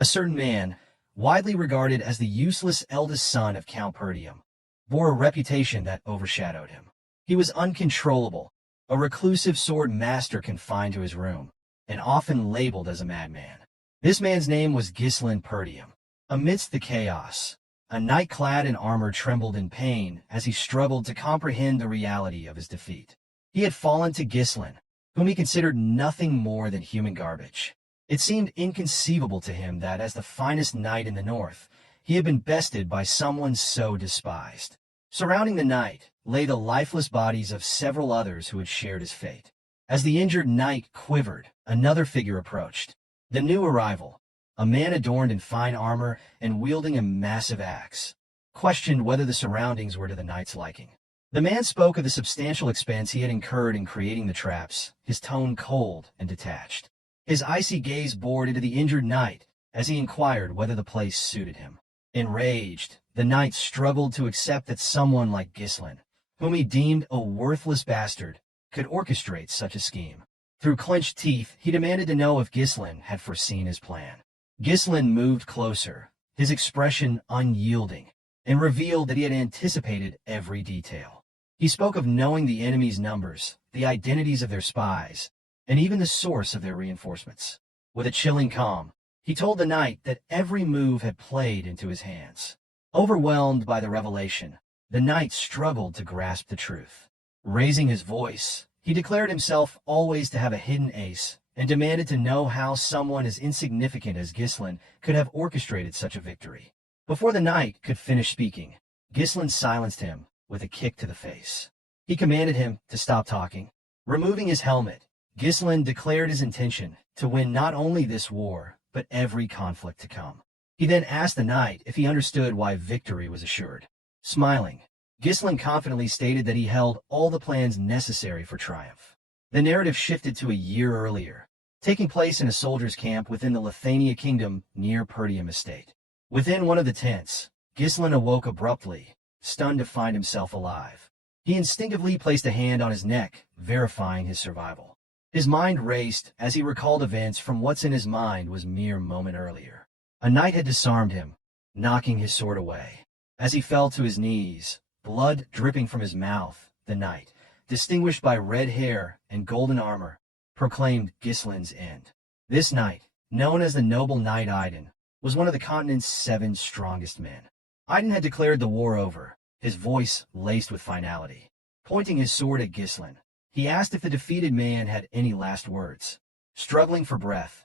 A certain man, widely regarded as the useless eldest son of Count Perdium, bore a reputation that overshadowed him. He was uncontrollable, a reclusive sword master confined to his room, and often labeled as a madman. This man's name was Ghislain Perdium. Amidst the chaos, a knight clad in armor trembled in pain as he struggled to comprehend the reality of his defeat. He had fallen to Ghislain, whom he considered nothing more than human garbage. It seemed inconceivable to him that, as the finest knight in the north, he had been bested by someone so despised. Surrounding the knight lay the lifeless bodies of several others who had shared his fate. As the injured knight quivered, another figure approached. The new arrival, a man adorned in fine armor and wielding a massive axe, questioned whether the surroundings were to the knight's liking. The man spoke of the substantial expense he had incurred in creating the traps, his tone cold and detached. His icy gaze bored into the injured knight as he inquired whether the place suited him. Enraged, the knight struggled to accept that someone like Ghislain, whom he deemed a worthless bastard, could orchestrate such a scheme. Through clenched teeth, he demanded to know if Ghislain had foreseen his plan. Ghislain moved closer, his expression unyielding, and revealed that he had anticipated every detail. He spoke of knowing the enemy's numbers, the identities of their spies, and even the source of their reinforcements. With a chilling calm, he told the knight that every move had played into his hands. Overwhelmed by the revelation, the knight struggled to grasp the truth. Raising his voice, he declared himself always to have a hidden ace, and demanded to know how someone as insignificant as Ghislain could have orchestrated such a victory. Before the knight could finish speaking, Ghislain silenced him with a kick to the face. He commanded him to stop talking. Removing his helmet, Ghislain declared his intention to win not only this war, but every conflict to come. He then asked the knight if he understood why victory was assured. Smiling, Ghislain confidently stated that he held all the plans necessary for triumph. The narrative shifted to a year earlier, taking place in a soldier's camp within the Lithuania kingdom near Perdium estate. Within one of the tents, Ghislain awoke abruptly, stunned to find himself alive. He instinctively placed a hand on his neck, verifying his survival. His mind raced as he recalled events from what's in his mind was mere moment earlier. A knight had disarmed him, knocking his sword away. As he fell to his knees, blood dripping from his mouth, the knight, distinguished by red hair and golden armor, proclaimed Ghislain's end. This knight, known as the noble knight Aiden, was one of the continent's 7 strongest men. Aiden had declared the war over, his voice laced with finality. Pointing his sword at Ghislain, he asked if the defeated man had any last words. Struggling for breath,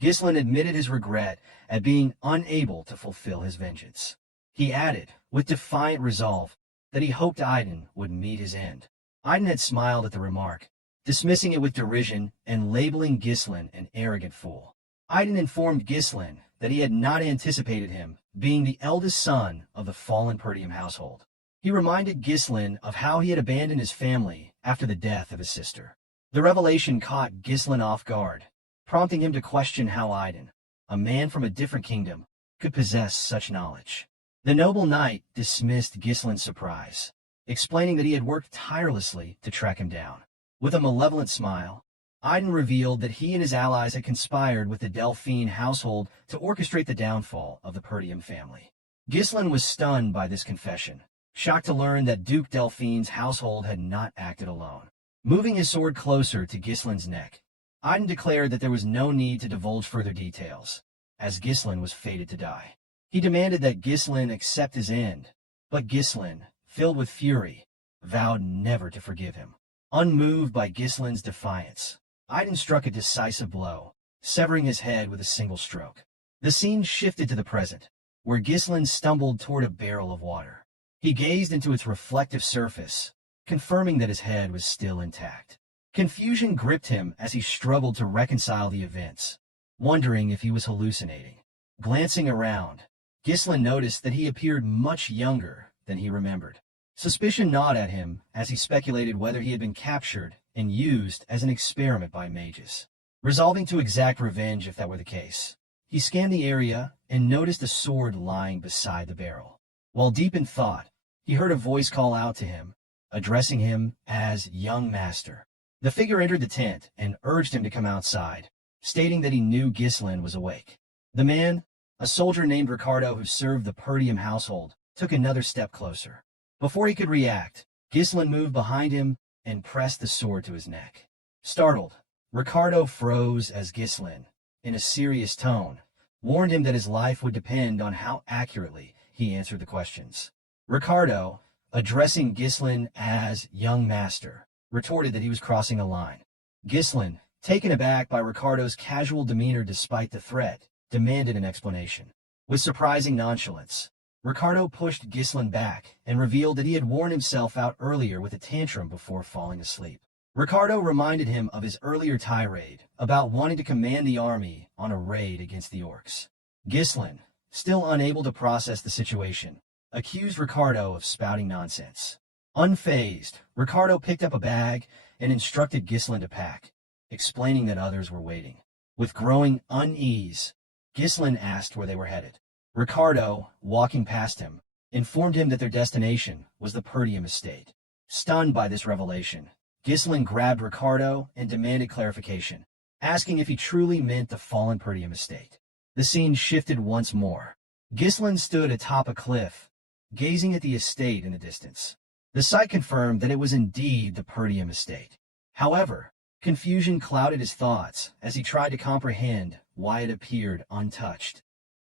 Ghislain admitted his regret at being unable to fulfill his vengeance. He added, with defiant resolve, that he hoped Aiden would meet his end. Aiden had smiled at the remark, dismissing it with derision and labeling Ghislain an arrogant fool. Aiden informed Ghislain that he had not anticipated him being the eldest son of the fallen Perdium household. He reminded Ghislain of how he had abandoned his family after the death of his sister. The revelation caught Ghislain off guard, prompting him to question how Aiden, a man from a different kingdom, could possess such knowledge. The noble knight dismissed Ghislain's surprise, explaining that he had worked tirelessly to track him down. With a malevolent smile, Aiden revealed that he and his allies had conspired with the Delphine household to orchestrate the downfall of the Perdium family. Ghislain was stunned by this confession, shocked to learn that Duke Delphine's household had not acted alone. Moving his sword closer to Ghislain's neck, Aiden declared that there was no need to divulge further details, as Ghislain was fated to die. He demanded that Ghislain accept his end, but Ghislain, filled with fury, vowed never to forgive him. Unmoved by Ghislain's defiance, Aiden struck a decisive blow, severing his head with a single stroke. The scene shifted to the present, where Ghislain stumbled toward a barrel of water. He gazed into its reflective surface, confirming that his head was still intact. Confusion gripped him as he struggled to reconcile the events, wondering if he was hallucinating. Glancing around, Ghislain noticed that he appeared much younger than he remembered. Suspicion gnawed at him as he speculated whether he had been captured and used as an experiment by mages. Resolving to exact revenge if that were the case, he scanned the area and noticed a sword lying beside the barrel. While deep in thought, he heard a voice call out to him, addressing him as young master. The figure entered the tent and urged him to come outside, stating that he knew Ghislain was awake. The man, A soldier named Ricardo who served the Perdium household took another step closer. Before he could react, Ghislain moved behind him and pressed the sword to his neck. Startled, Ricardo froze as Ghislain, in a serious tone, warned him that his life would depend on how accurately he answered the questions. Ricardo, addressing Ghislain as young master, retorted that he was crossing a line. Ghislain, taken aback by Ricardo's casual demeanor despite the threat, demanded an explanation. With surprising nonchalance, Ricardo pushed Ghislain back and revealed that he had worn himself out earlier with a tantrum before falling asleep. Ricardo reminded him of his earlier tirade about wanting to command the army on a raid against the orcs. Ghislain, still unable to process the situation, accused Ricardo of spouting nonsense. Unfazed, Ricardo picked up a bag and instructed Ghislain to pack, explaining that others were waiting. With growing unease, Ghislain asked where they were headed. Ricardo, walking past him, informed him that their destination was the Perdium estate. Stunned by this revelation, Ghislain grabbed Ricardo and demanded clarification, asking if he truly meant the fallen Perdium estate. The scene shifted once more. Ghislain stood atop a cliff, gazing at the estate in the distance. The sight confirmed that it was indeed the Perdium estate. However, confusion clouded his thoughts as he tried to comprehend why it appeared untouched.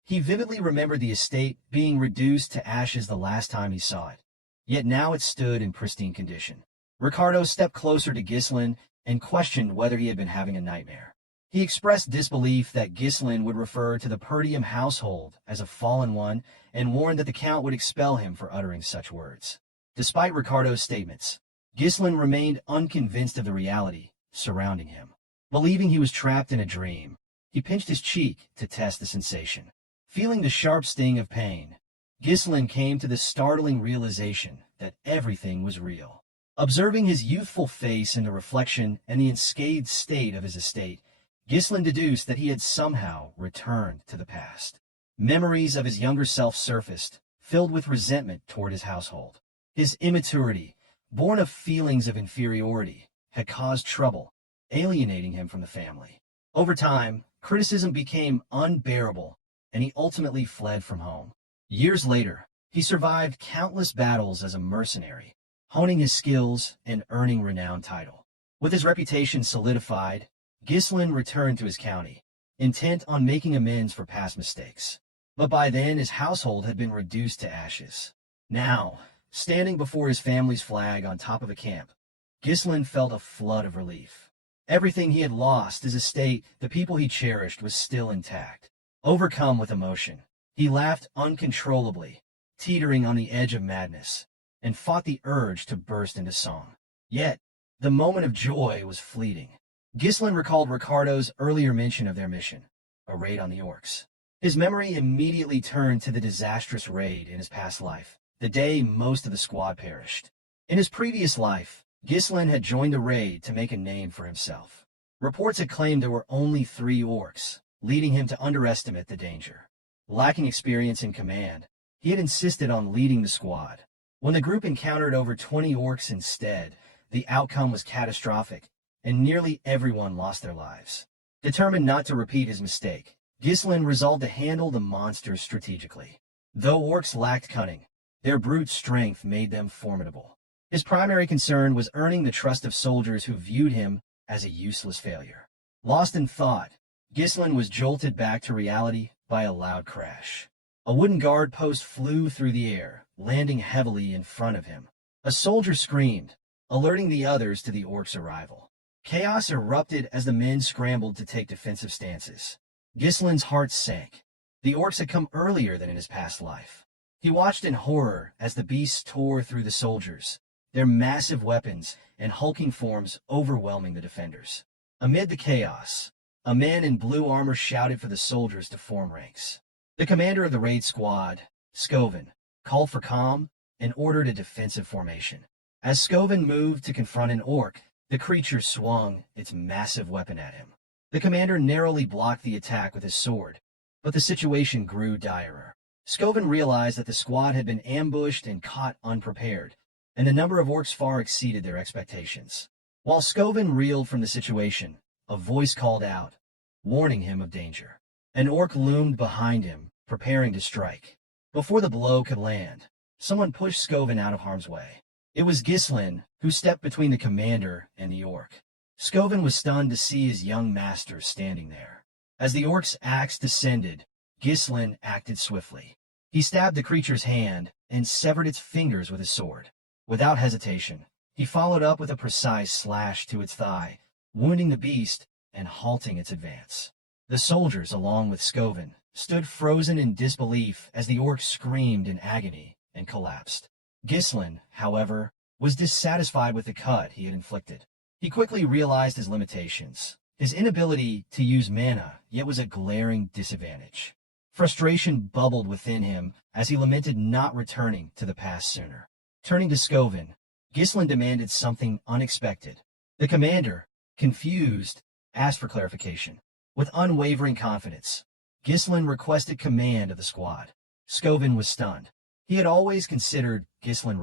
He vividly remembered the estate being reduced to ashes the last time he saw it, yet now it stood in pristine condition. Ricardo stepped closer to Ghislain and questioned whether he had been having a nightmare. He expressed disbelief that Ghislain would refer to the Perdium household as a fallen one and warned that the Count would expel him for uttering such words. Despite Ricardo's statements, Ghislain remained unconvinced of the reality surrounding him. Believing he was trapped in a dream, he pinched his cheek to test the sensation. Feeling the sharp sting of pain, Ghislain came to the startling realization that everything was real. Observing his youthful face in the reflection and the unscathed state of his estate, Ghislain deduced that he had somehow returned to the past. Memories of his younger self surfaced, filled with resentment toward his household. His immaturity, born of feelings of inferiority, had caused trouble, alienating him from the family. Over time, criticism became unbearable, and he ultimately fled from home. Years later, he survived countless battles as a mercenary, honing his skills and earning renowned title. With his reputation solidified, Ghislain returned to his county, intent on making amends for past mistakes. But by then his household had been reduced to ashes. Now, standing before his family's flag on top of a camp, Ghislain felt a flood of relief. Everything he had lost, his estate, the people he cherished, was still intact. Overcome with emotion, he laughed uncontrollably, teetering on the edge of madness, and fought the urge to burst into song. Yet, the moment of joy was fleeting. Ghislain recalled Ricardo's earlier mention of their mission, a raid on the orcs. His memory immediately turned to the disastrous raid in his past life, the day most of the squad perished. In his previous life, Ghislain had joined the raid to make a name for himself. Reports had claimed there were only 3 orcs, leading him to underestimate the danger. Lacking experience in command, he had insisted on leading the squad. When the group encountered over 20 orcs instead, the outcome was catastrophic, and nearly everyone lost their lives. Determined not to repeat his mistake, Ghislain resolved to handle the monsters strategically. Though orcs lacked cunning, their brute strength made them formidable. His primary concern was earning the trust of soldiers who viewed him as a useless failure. Lost in thought, Ghislain was jolted back to reality by a loud crash. A wooden guard post flew through the air, landing heavily in front of him. A soldier screamed, alerting the others to the orcs' arrival. Chaos erupted as the men scrambled to take defensive stances. Ghislain's heart sank. The orcs had come earlier than in his past life. He watched in horror as the beasts tore through the soldiers, their massive weapons and hulking forms overwhelming the defenders. Amid the chaos, a man in blue armor shouted for the soldiers to form ranks. The commander of the raid squad, Scoven, called for calm and ordered a defensive formation. As Scoven moved to confront an orc, the creature swung its massive weapon at him. The commander narrowly blocked the attack with his sword, but the situation grew direr. Scoven realized that the squad had been ambushed and caught unprepared, and the number of orcs far exceeded their expectations. While Scoven reeled from the situation, a voice called out, warning him of danger. An orc loomed behind him, preparing to strike. Before the blow could land, someone pushed Scoven out of harm's way. It was Ghislain, who stepped between the commander and the orc. Scoven was stunned to see his young master standing there. As the orc's axe descended, Ghislain acted swiftly. He stabbed the creature's hand and severed its fingers with his sword. Without hesitation, he followed up with a precise slash to its thigh, wounding the beast and halting its advance. The soldiers, along with Scoven, stood frozen in disbelief as the orc screamed in agony and collapsed. Ghislain, however, was dissatisfied with the cut he had inflicted. He quickly realized his limitations. His inability to use mana yet was a glaring disadvantage. Frustration bubbled within him as he lamented not returning to the past sooner. Turning to Scoven, Ghislain demanded something unexpected. The commander, confused, asked for clarification. With unwavering confidence, Ghislain requested command of the squad. Scoven was stunned. He had always considered Ghislain